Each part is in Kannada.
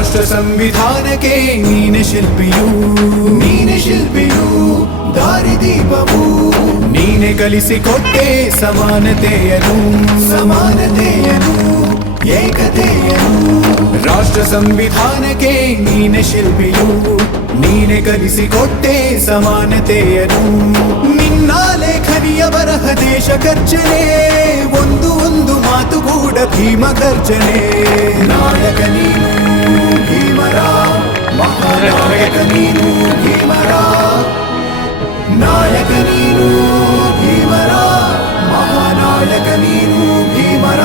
ರಾಷ್ಟ್ರ ಸಂವಿಧಾನಕ್ಕೆ ನೀನೆ ಶಿಲ್ಪಿಯು, ನೀನೆ ಶಿಲ್ಪಿಯು, ದಾರಿದೀಪವು ನೀನೆ ಕಲಿಸಿಕೊಟ್ಟೆ ಸಮಾನತೆಯನು, ಸಮಾನತೆಯನು, ಏಕತೆಯನು. ರಾಷ್ಟ್ರ ಸಂವಿಧಾನಕ್ಕೆ ನೀನೆ ಶಿಲ್ಪಿಯು, ನೀನೆ ಕಲಿಸಿಕೊಟ್ಟೆ ಸಮಾನತೆಯನು. ನಿನ್ನ ಲೇಖನಿಯ ಬರಹ ದೇಶ ಗರ್ಜನೆ, ಒಂದು ಒಂದು ಮಾತು ಕೂಡ ಭೀಮ ಗರ್ಜನೆ. ನಾಯಕ ನೀನು ಭೀಮರ, ಮಹಾನಾಯಕ ನೀನು ಭೀಮರ, ನಾಯಕ ನೀನು ಭೀಮರ, ಮಹಾನಾಯಕ ನೀನು ಭೀಮರ.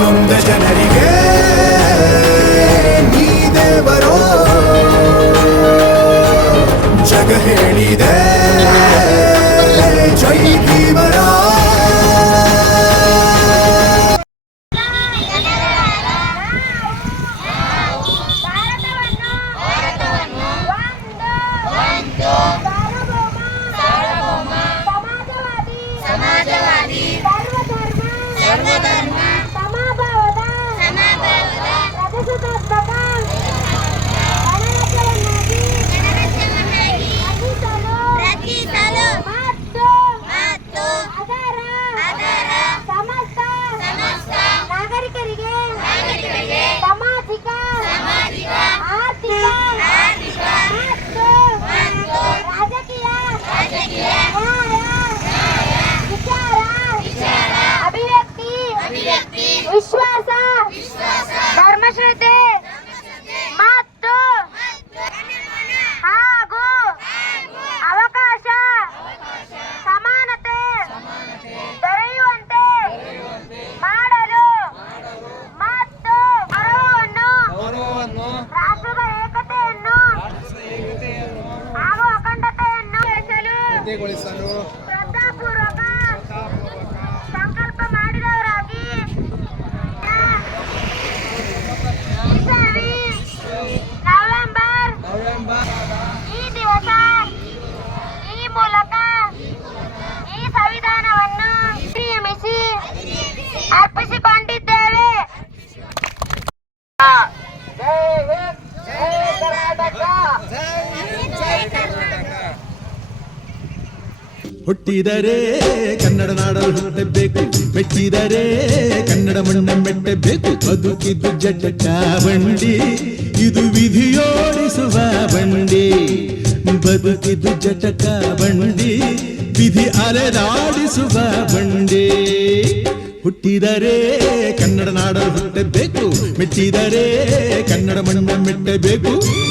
ನೊಂದ ಜನರಿಗೆ ನೀ ದೇವರೋ ಜಗ ಹೇಳಿದೆ ಜೈ ಭೀಮರ. ವಿಶ್ವಾಸ, ಧರ್ಮಶ್ರದ್ಧೆ ಮತ್ತು ಹಾಗೂ ಅವಕಾಶ ಸಮಾನತೆ ದೊರೆಯುವಂತೆ ಮಾಡಲು ಮತ್ತು ಗೌರವವನ್ನು, ರಾಷ್ಟ್ರದ ಏಕತೆಯನ್ನು ಹಾಗೂ ಅಖಂಡತೆಯನ್ನು ಉಳಿಸಲು ಶ್ರದ್ಧಾಪೂರ್ವಕ ಸಂಕಲ್ಪ ಮಾಡಿದವರಾಗಿ ನವೆಂಬರ್ ಈ ದಿವಸ ಈ ಮೂಲಕ ಈ ಸಂವಿಧಾನವನ್ನು ನಿಯಮಿಸಿ ಅರ್ಪಿಸಿಕೊಂಡಿದ್ದೇವೆ. ಹುಟ್ಟಿದರೆ ಕನ್ನಡ ನಾಡಲು ಹುಟ್ಟಬೇಕು, ಮೆಟ್ಟಿದರೆ ಕನ್ನಡ ಮಣ್ಣ ಮೆಟ್ಟಬೇಕು. ಬದುಕಿದ್ದು ಜಟಕ ಬಂಡಿ, ಇದು ವಿಧಿಯೋಡಿಸುವ ಬಂಡಿ. ಬದುಕಿದ್ದು ಜಟಕ ಬಂಡಿ, ವಿಧಿ ಅಲೆದಾಡಿಸುವ ಬಂಡಿ. ಹುಟ್ಟಿದರೆ ಕನ್ನಡ ನಾಡಲು ಹುಟ್ಟಬೇಕು, ಮೆಟ್ಟಿದರೆ ಕನ್ನಡ ಮಣ್ಣ ಮೆಟ್ಟಬೇಕು.